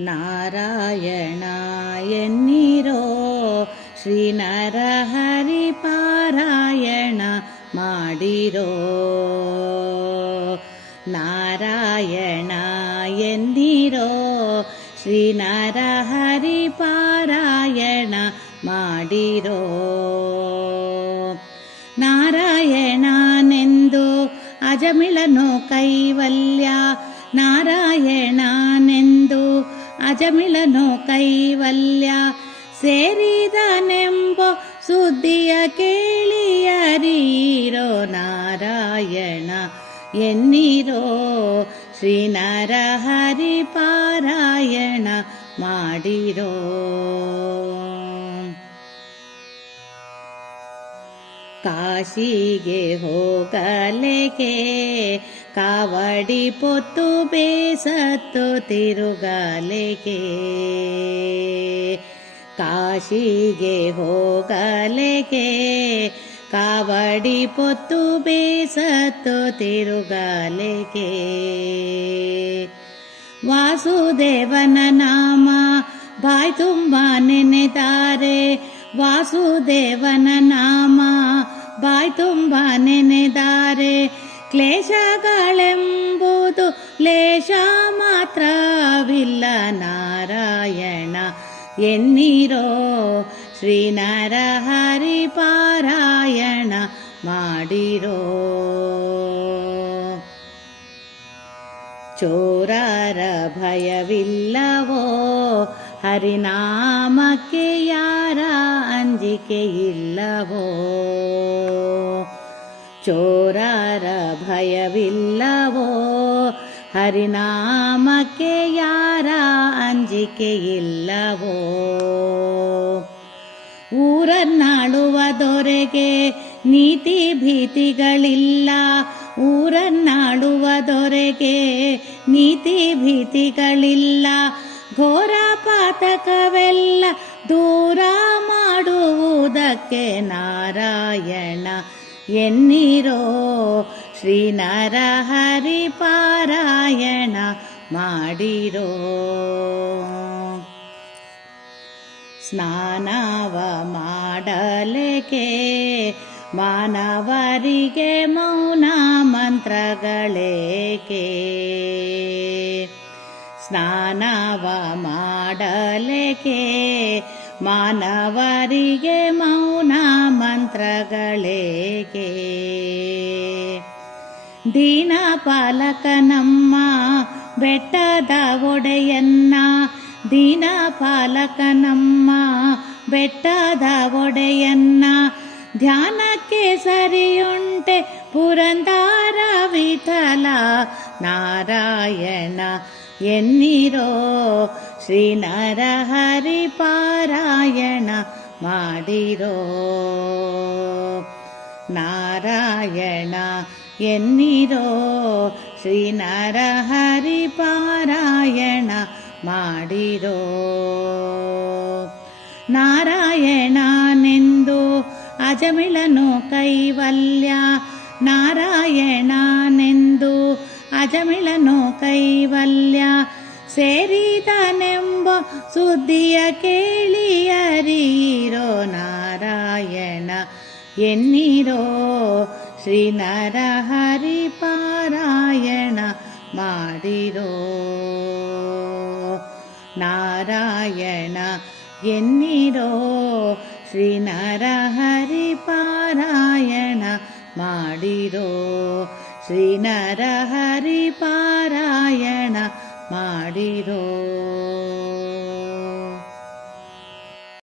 ನಾರಾಯಣ ಎನ್ನಿರೋ ಶ್ರೀ ನರಹರಿ ಪಾರಾಯಣ ಮಾಡಿರೋ. ನಾರಾಯಣ ಎನ್ನಿರೋ ಶ್ರೀ ನರಹರಿ ಪಾರಾಯಣ ಮಾಡಿರೋ. ನಾರಾಯಣನೆಂದು ಅಜಮಿಳನು ಕೈವಲ್ಯ, ನಾರಾಯಣನೆಂದು ಅಜಮಿಳನು ಕೈವಲ್ಯ, ಸೇರಿದನೆಂಬೋ ಸುದ್ದಿಯ ಕೇಳಿಯರೀರೋ. ನಾರಾಯಣ ಎನ್ನಿರೋ ಶ್ರೀ ನರಹರಿ ಪಾರಾಯಣ ಮಾಡಿರೋ. ಕಾಶಿಗೆ ಹೋಗಲೇಕೆ ಕಾವಡಿ ಪೊತ್ತು ಬೇಸತ್ತು ತಿರುಗಲೇಕೆ. ಕಾಶಿಗೆ ಹೋಗಲೇಕೆ ಕಾವಡಿ ಪೊತ್ತು ಬೇಸತ್ತು ತಿರುಗಲೇಕೆ. ವಾಸುದೇವನ ನಾಮ ಬಾಯ್ ತುಂಬ ನೆನೆದಾರೆ, ವಾಸುದೇವನ ನಾಮ ಬಾಯ್ ತುಂಬ ನೆನೆದಾರೆ, ಕ್ಲೇಶಗಳೆಂಬುದು ಲೇಷ ಮಾತ್ರವಿಲ್ಲ. ನಾರಾಯಣ ಎನ್ನಿರೋ ಶ್ರೀ ನರಹರಿ ಪಾರಾಯಣ ಮಾಡಿರೋ. ಚೋರರ ಭಯವಿಲ್ಲವೋ ಹರಿನಾಮಕ್ಕೆ ಯಾರ ಅಂಜಿಕೆ ಇಲ್ಲವೋ. ಚೋರರ ಭಯವಿಲ್ಲವೋ ಹರಿನಾಮಕ್ಕೆ ಯಾರ ಅಂಜಿಕೆ ಇಲ್ಲವೋ. ಊರನ್ನಾಳುವ ದೊರೆಗೆ ನೀತಿ ಭೀತಿಗಳಿಲ್ಲ, ಊರನ್ನಾಳುವ ದೊರೆಗೆ ನೀತಿ ಭೀತಿಗಳಿಲ್ಲ, ಘೋರ ಪಾತಕವೆಲ್ಲ ದೂರ ಮಾಡುವುದಕ್ಕೆ. ನಾರಾಯಣ ಎನ್ನಿರೋ ಶ್ರೀ ನರಹರಿ ಪಾರಾಯಣ ಮಾಡಿರೋ. ಸ್ನಾನವ ಮಾಡಲೇಕೆ ಮಾನವರಿಗೆ ಮೌನ ಮಂತ್ರಗಳೇಕೆ. ಸ್ನಾನವ ಮಾಡಲೇಕೆ ಮಾನವರಿಗೆ ಮೌನ ಮಂತ್ರಗಳೇಕೆ. ದೀನ ಪಾಲಕನಮ್ಮ ಬೆಟ್ಟದ ಒಡೆಯನ್ನ, ದೀನ ಪಾಲಕನಮ್ಮ ಬೆಟ್ಟದ ಒಡೆಯನ್ನ, ಧ್ಯಾನಕ್ಕೆ ಸರಿಯುಂಟೆ ಪುರಂದರ ವಿಠಲ. ನಾರಾಯಣ ಎನ್ನಿರೋ ಶ್ರೀ ನರಹರಿ ಪಾರಾಯಣ ಮಾಡಿರೋ. ನಾರಾಯಣ ಎನ್ನಿರೋ ಶ್ರೀ ನರಹರಿ ಪಾರಾಯಣ ಮಾಡಿರೋ. ನಾರಾಯಣನೆಂದು ಅಜಮಿಳನು ಕೈವಲ್ಯ, ನಾರಾಯಣನೆಂದು ಅಜಮಿಳನು ಕೈವಲ್ಯ, ಸೇರಿದನೆಂಬ ಸುದ್ದಿಯ ಕೇಳಿಯರೀರೋ. ನಾರಾಯಣ ಎನ್ನಿರೋ ಶ್ರೀ ನರಹರಿ ಪಾರಾಯಣ ಮಾಡಿರೋ. ನಾರಾಯಣ ಎನ್ನಿರೋ ಶ್ರೀ ನರಹರಿ ಪಾರಾಯಣ ಮಾಡಿರೋ. ಶ್ರೀ ನರಹರಿ ಪಾರಾಯಣ ಮಾಡಿರೋ.